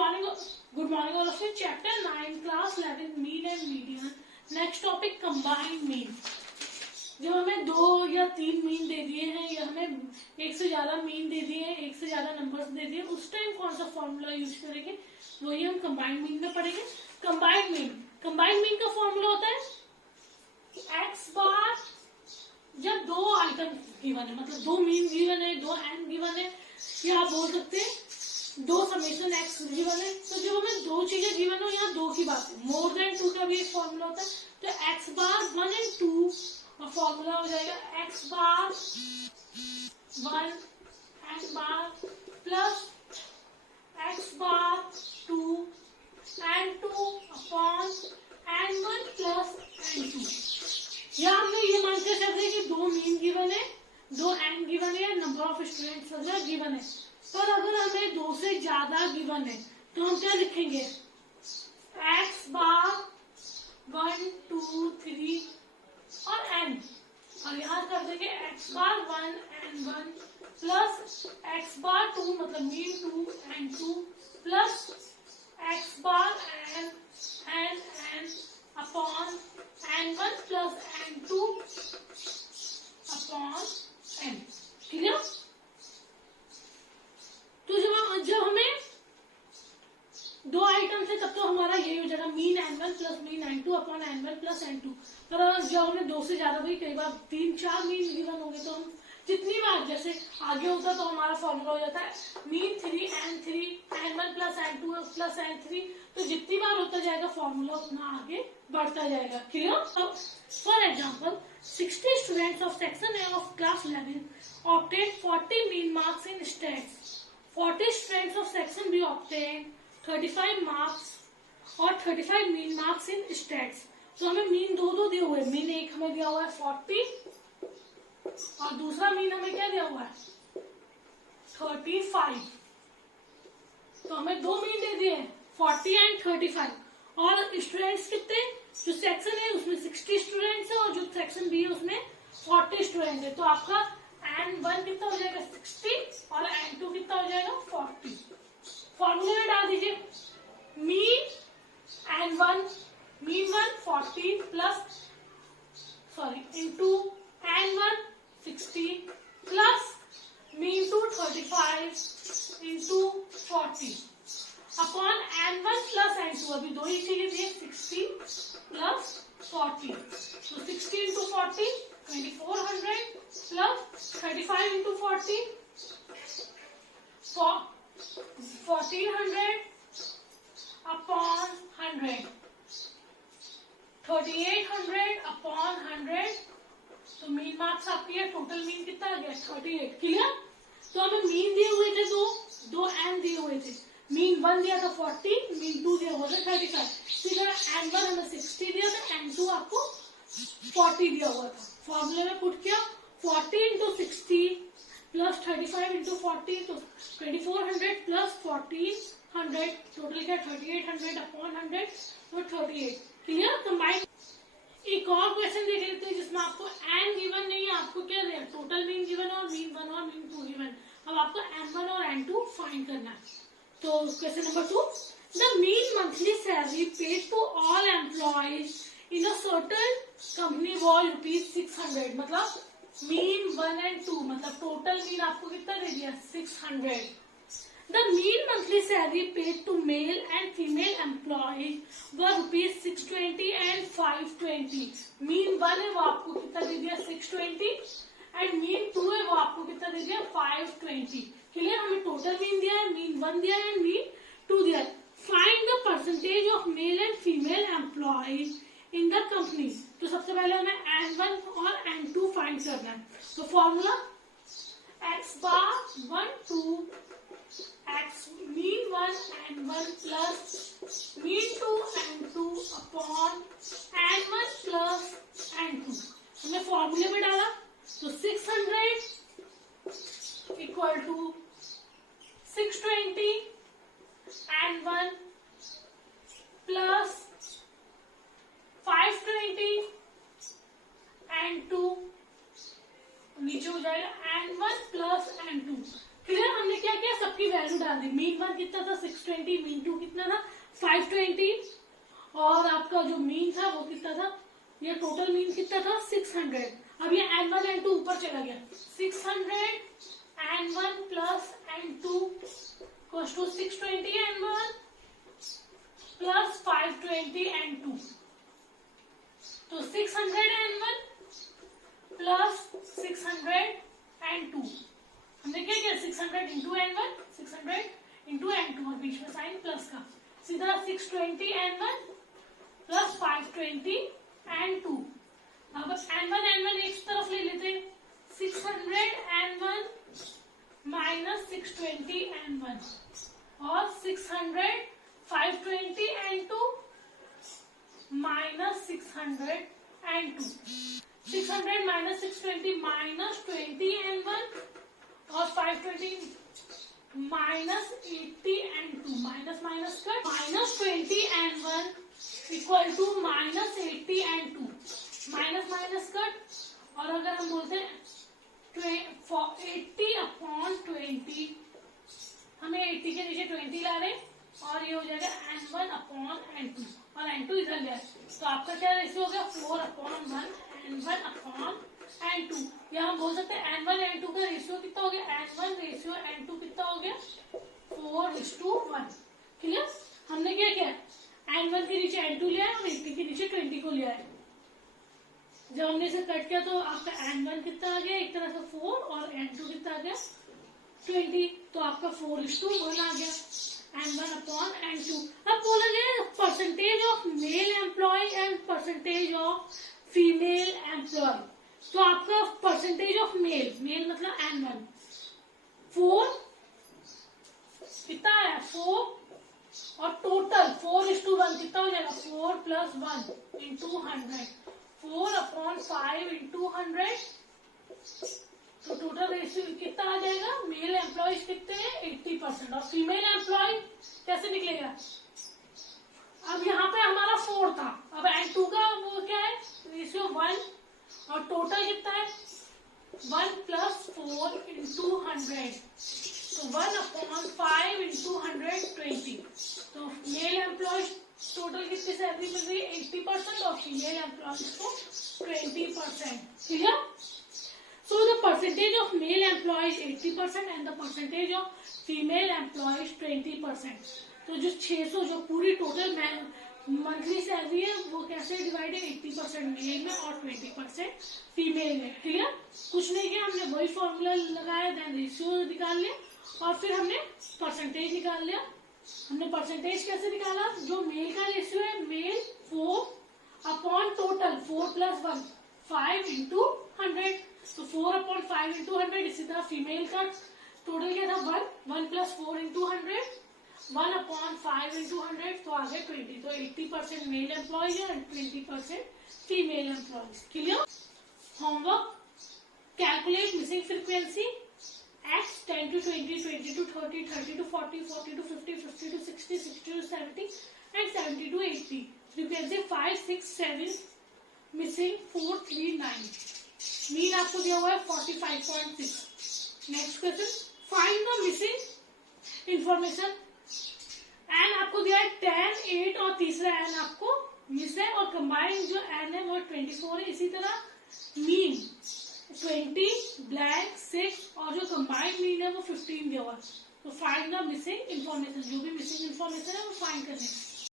Good morning all of you. Chapter 9 class 11 mean and median. Next topic combined mean. जब हमें 2 या 3 mean they दिए हैं या हमें एक से ज्यादा मीन दे दिए हैं, एक से ज्यादा नंबर्स दे दिए, उस टाइम कौन सा फॉर्मूला यूज करेंगे, वही हम कंबाइंड मीन में पढ़ेंगे. कंबाइंड मीन का फॉर्मूला होता है एक्स बार जब 2 आइटम गिवन है, मतलब 2 मीन गिवन है, 2 एन गिवन है, या आप बोल सकते हैं 2 समेशन एक्स गिवन है. तो जब हमें 2 चीजें गिवन हो, यहाँ 2 की बात है, मोर देन 2 का भी एक फॉर्मूला होता है. तो एक्स बार 1 and 2 और फॉर्मूला हो जाएगा X bar 1 N bar plus X bar 2 N 2 upon N 1 plus N 2. या हमने ये मान के चल रहे कि 2 मीन गिवन है, 2 एन गिवन है, नंबर ऑफ स्टूडेंट्स वगैरह गिवन है. पर अगर हमें 2 से ज्यादा गिवन है तो हम क्या लिखेंगे, एक्स बार 1 2 3 और एन, और यहाँ कर देंगे X bar 1 N 1 plus X bar 2 मतलब mean 2 N 2 plus X bar N N N upon N 1 plus N 2 upon N. ठीक है. तो जब हमें 2 आइटम थे तब तो हमारा यही हो जाएगा mean n1 plus mean n2 upon n1 plus n2. पर जब हमें 2 से ज्यादा भी कई बार 3-4 मीन गिवन होंगे तो हम जितनी बार जैसे आगे होता तो हमारा फॉर्मूला हो जाता है mean 3 n3 n1 plus n2 plus n3. तो जितनी बार होता जाएगा फॉर्मूला उतना आगे बढ़ता जाएगा. Clear. For example 60 students of section A of class 11 obtained 40 mean marks in stats. 40 students of section B obtained 35 marks और 35 mean marks in stats. तो हमें मीन 2 दिए हुए, मीन 1 हमें दिया हुआ है 40 और दूसरा मीन हमें क्या दिया हुआ है 35. तो हमें 2 मीन दे दिए 40 एंड 35. और स्टूडेंट्स कितने, जो सेक्शन है उसमें 60 स्टूडेंट्स है और जो सेक्शन बी है उसमें 40 स्टूडेंट है. तो आपका n1 कितना हो जाएगा 60 और n2 कितना हो जाएगा 40. फॉर्मूले में डाल दीजिए mean n1 mean 1 40 plus into n1 60 plus mean 2 35 into 40 upon n1 plus n2. अभी 2 ही चीजें दिए 60 प्लस 40. तो 60 into 40 2400 plus 35 into 40 1400 upon 100 3800 upon 100. तो मीन मार्क्स आपकी है, टोटल मीन कितना आ गया 38. क्लियर. तो हमें मीन दिए हुए थे 2 एन दिए हुए थे. मीन 1 दिया था 40, मीन 2 दिया हुआ था 35. तो n1 हमें 60 दिया था, n2 आपको 40 दिया हुआ था. फॉर्मूले में पुट किया 40 इंटू 60 प्लस 35 इंटू 40 तो 2400 प्लस 1400 टोटल क्या 3800 अपॉन 100 तो 38. क्लियर. कंबाइंड. एक और क्वेश्चन देख लेते हैं जिसमें आपको n गिवन नहीं है, आपको क्या दिया टोटल मीन गिवन और मीन 1 और मीन 2 गिवन. अब आपको n1 और n2 फाइंड करना है. तो question number 2, the mean monthly salary paid to all employees in a certain company was ₹600. मतलब मीन 1 and 2 मतलब टोटल मीन आपको कितना दे दिया 600. The mean monthly salary paid to male and female employees were ₹620 and 520. Mean 1 है वो आपको कितना दे दिया 620 एंड मीन 2 है वो आपको कितना दे दिया 520. क्लियर. हमें टोटल मीन दिया है, मीन 1 दिया है, मीन 2 दिया है. Find the percentage of mail and female employees in the company. तो सबसे पहले हमें n1 और n2 फाइंड करना है. तो फॉर्मूला x बार 1 2 x mean 1 n1 plus mean 2 n2 upon n1 plus n2. हमने फॉर्मूले में डाला तो 600 equal to 620 n1 plus 520 n2 नीचे हो जाएगा n1 प्लस n2. क्लियर. हमने क्या किया सबकी वैल्यू डाल निकाल दी। मीन 1 कितना था 620, मीन 2 कितना था 520 और आपका जो मीन था वो कितना था, ये टोटल मीन कितना था 600। अब ये N1 N2 ऊपर चला गया, 600 N1 plus N2 equals to 620 N1 plus 520 N2। तो 600 N1 प्लस 600 N2, हमने क्या किया 600 इंटू N1, 600 इंटू N2 और बीच में साइन प्लस का, सीधा 620 N1 प्लस 520 N2। अब N1 एक तरफ ले लेते, 600 N1 माइनस 620 N1 और 600 520 N2 minus 600 N2, 600 minus 620 minus 20 N1 और 520 माइनस 80 N2, माइनस माइनस कर minus 20 N1 equal to minus 80 N2, minus minus cut और अगर हम बोलते हैं 80 अपॉन 20, हमें 80 के नीचे 20 ला रहे और ये हो जाएगा N1 अपॉन N2 और N2 इधर गया, तो आपका क्या रेशियो हो गया 4/1 N1 अपॉन N2। या हम बोल सकते हैं N1 N2 का रेशियो कितना हो गया, N1 रेशियो N2 कितना हो गया 4:1। क्लियर। हमने क्या किया, N1 के नीचे N2 लिया है और 80 के नीचे 20 को लिया है। जब हमने इसे कट किया तो आपका N1 कितना आ गया, एक तरह से 4 और N2 कितना आ गया 20, तो आपका 4:1 आ गया N1 अपॉन N2। अब बोला गया percentage of male employee and percentage of female employee, तो आपका परसेंटेज ऑफ मेल मतलब N1 4 कितना है 4 और टोटल 4:1 कितना हो जाएगा 4 प्लस 1 इंटू 100, 4/5 इंटू 100, तो टोटल रेशियो कितना आ जाएगा, मेल एम्प्लॉयज कितने हैं 80% और फीमेल एम्प्लॉय कैसे निकलेगा। अब यहाँ पे हमारा 4 था, अब N2 का वो क्या है रेशियो 1 और टोटल कितना है 1 प्लस 4 इंटू 100, तो 1/5 इंटू 120, तो मेल एम्प्लॉयज टोटल कितनी सैलरी मिल रही है 80% और फीमेल एम्प्लॉयज को 20%। Clear. So the percentage of male employees 80% and the percentage of female employees 20%। तो जो 600 जो पूरी टोटल मंथली सैलरी है वो कैसे डिवाइड है 80% मेल में और 20% फीमेल में। क्लियर। कुछ नहीं किया, हमने वही फॉर्मूला लगाया, देन रेशियो निकाल लिया और फिर हमने परसेंटेज निकाल लिया। हमने परसेंटेज कैसे निकाला, जो मेल का रेशियो है male 4 upon total 4 plus 1 5 into 100, तो 4/5 इंटू 100। इसी तरह फीमेल का टोटल क्या था 1 प्लस 4 इंटू 100, 1/5 इंटू 100, तो आ गया 20। तो 80% मेल एम्प्लॉयज है और 20% female employees. Clear. Homework, calculate missing frequency X 10 to 20, 20 to 30, 30 to 40, 40 to 50, 50 to 60, 60 to 70 and 70 to 80। Frequency 5, 6, 7 missing 4, 3, 9। Mean आपको दिया हुआ है 45.6। Next question, find the missing information. N आपको दिया है 10, 8 और तीसरा एन आपको मिस है और कंबाइंड जो एन है वो 24 है। इसी तरह मीन 20, ब्लैंक 6 और जो कंबाइंड मीन है वो 15 दिया हुआ है। तो फाइंड द मिसिंग इंफॉर्मेशन, जो भी मिसिंग इंफॉर्मेशन है वो फाइंड करने